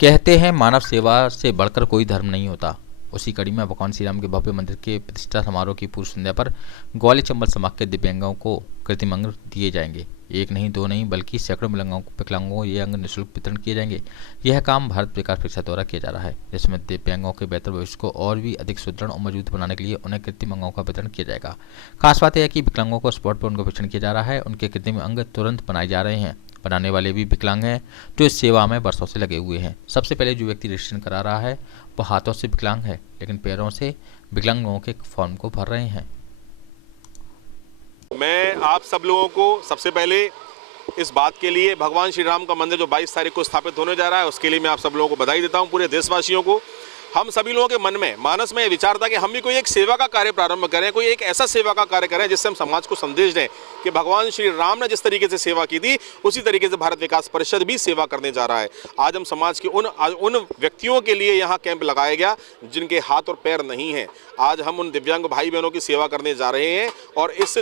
कहते हैं मानव सेवा से बढ़कर कोई धर्म नहीं होता। उसी कड़ी में भगवान श्री राम के भव्य मंदिर के प्रतिष्ठा समारोह की पूर्व संध्या पर ग्वालियर चंबल संभाग के दिव्यांगों को कृत्रिम अंग दिए जाएंगे। एक नहीं, दो नहीं, बल्कि सैकड़ों विकलांगों को ये अंग निःशुल्क वितरण किए जाएंगे। यह काम भारत विकास परिषद द्वारा किया जा रहा है, जिसमें दिव्यांगों के बेहतर भविष्य को और भी अधिक सुदृढ़ और मजबूत बनाने के लिए उन्हें कृत्रिम अंगों का वितरण किया जाएगा। खास बात यह है कि विकलांगों को स्पॉट पर उनका वितरण किया जा रहा है। उनके कृत्रिम अंग तुरंत बनाए जा रहे हैं। बनाने वाले भी विकलांग हैं जो इस सेवा में वर्षों से लगे हुए हैं। सबसे पहले जो व्यक्ति रजिस्ट्रेशन करा रहा है वह हाथों से विकलांग है, लेकिन पैरों से विकलांग लोगों के फॉर्म को भर रहे हैं। मैं आप सब लोगों को सबसे पहले इस बात के लिए भगवान श्री राम का मंदिर जो 22 तारीख को स्थापित होने जा रहा है उसके लिए मैं आप सब लोगों को बधाई देता हूं। पूरे देशवासियों को, हम सभी लोगों के मन में, मानस में ये विचार था कि हम भी कोई एक सेवा का कार्य प्रारंभ करें, कोई एक ऐसा सेवा का कार्य करें जिससे हम समाज को संदेश दें कि भगवान श्री राम ने जिस तरीके से सेवा की थी उसी तरीके से भारत विकास परिषद भी सेवा करने जा रहा है। आज हम समाज के उन व्यक्तियों के लिए यहाँ कैंप लगाया गया जिनके हाथ और पैर नहीं हैं। आज हम उन दिव्यांग भाई बहनों की सेवा करने जा रहे हैं और इस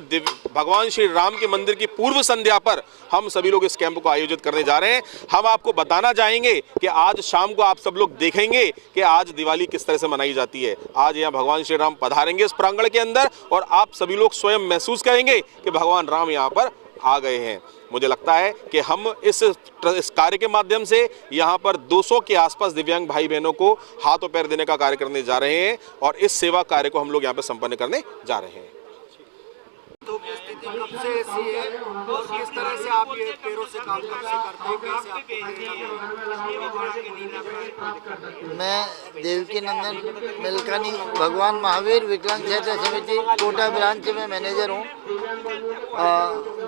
भगवान श्री राम के मंदिर की पूर्व संध्या पर हम सभी लोग इस कैंप को आयोजित करने जा रहे हैं। हम आपको बताना चाहेंगे कि आज शाम को आप सब लोग देखेंगे कि आज दिवाली किस तरह से मनाई जाती है। आज यहाँ भगवान श्री राम पधारेंगे इस प्रांगण के अंदर और आप सभी लोग स्वयं महसूस करेंगे कि भगवान राम यहाँ पर आ गए हैं। मुझे लगता है कि हम इस कार्य के माध्यम से यहाँ पर 200 के आसपास दिव्यांग भाई बहनों को हाथ और पैर देने का कार्य करने जा रहे हैं और इस सेवा कार्य को हम लोग यहाँ पर संपन्न करने जा रहे हैं। तो स्थिति कब से ऐसी है और किस तरह से आप ये पैरों से काम कब से करते हैं, कैसे आपको? मैं देवकी नंदन मिल्कानी भगवान महावीर विकलांग सहायता समिति कोटा ब्रांच में मैनेजर हूँ।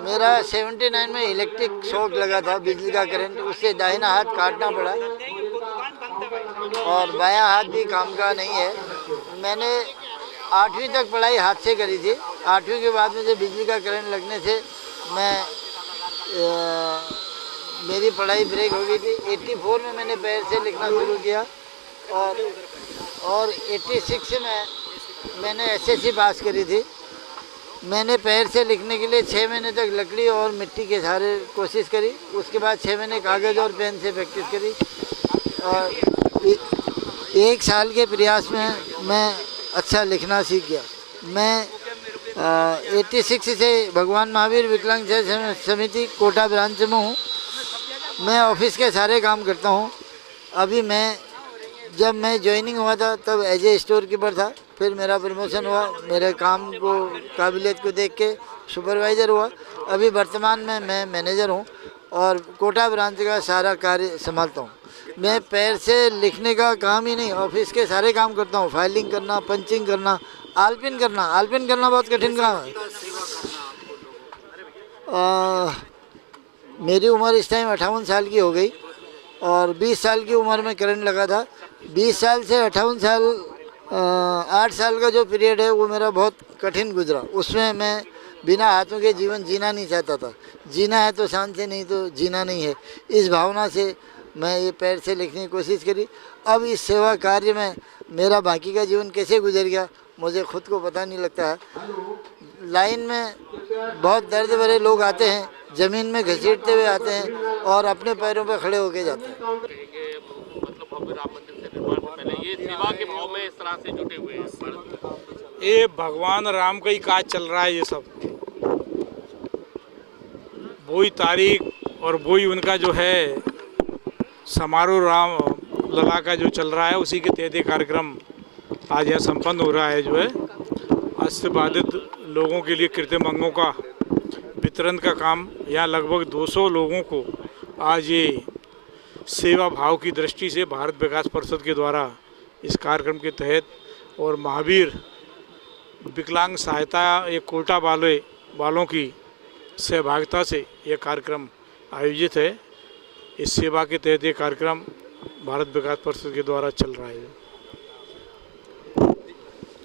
मेरा 79 में इलेक्ट्रिक शॉक लगा था, बिजली का करंट, उससे दाहिना हाथ काटना पड़ा और बायां हाथ भी काम का नहीं है। मैंने 8वीं तक पढ़ाई हाथ से करी थी। 8वीं के बाद मुझे बिजली का करंट लगने से मेरी पढ़ाई ब्रेक हो गई थी। 84 में मैंने पैर से लिखना शुरू किया और 86 में मैंने एसएससी पास करी थी। मैंने पैर से लिखने के लिए 6 महीने तक लकड़ी और मिट्टी के सहारे कोशिश करी। उसके बाद 6 महीने कागज़ और पेन से प्रैक्टिस करी और 1 साल के प्रयास में मैं अच्छा लिखना सीख गया। मैं 86 से भगवान महावीर विकलांग समिति कोटा ब्रांच में हूँ। मैं ऑफिस के सारे काम करता हूँ। अभी जब मैं ज्वाइनिंग हुआ था तब एज ए स्टोर कीपर था, फिर मेरा प्रमोशन हुआ, मेरे काम को काबिलियत को देख के सुपरवाइज़र हुआ। अभी वर्तमान में मैं मैनेजर हूँ और कोटा ब्रांच का सारा कार्य संभालता हूँ। मैं पैर से लिखने का काम ही नहीं, ऑफिस के सारे काम करता हूँ। फाइलिंग करना, पंचिंग करना, आलपिन करना बहुत कठिन काम है। मेरी उम्र इस टाइम 58 साल की हो गई और 20 साल की उम्र में करंट लगा था। 20 साल से 58 साल 8 साल का जो पीरियड है वो मेरा बहुत कठिन गुजरा। उसमें मैं बिना हाथों के जीवन जीना नहीं चाहता था। जीना है तो शान से, नहीं तो जीना नहीं है। इस भावना से मैं ये पैर से लिखने की कोशिश करी। अब इस सेवा कार्य में मेरा बाकी का जीवन कैसे गुजर गया मुझे खुद को पता नहीं लगता है। लाइन में बहुत दर्द भरे लोग आते हैं, ज़मीन में घसीटते हुए आते हैं और अपने पैरों पर खड़े होके जाते हैं। मतलब भव्य राम मंदिर से निर्माण से पहले ये सेवा के भाव में इस तरह से जुटे हुए हैं। ये भगवान राम का ही काज चल रहा है। ये सब वही तारीख और वही उनका जो है समारोह राम लला का जो चल रहा है उसी के तहत कार्यक्रम आज यहाँ संपन्न हो रहा है। जो है अस्त बाधित लोगों के लिए कृत्रिम अंगों का वितरण का काम यहाँ लगभग 200 लोगों को आज ये सेवा भाव की दृष्टि से भारत विकास परिषद के द्वारा इस कार्यक्रम के तहत और महावीर विकलांग सहायता ये कोटा वालों की सहभागिता से ये कार्यक्रम आयोजित है। इस सेवा के तहत ये कार्यक्रम भारत विकास परिषद के द्वारा चल रहा है।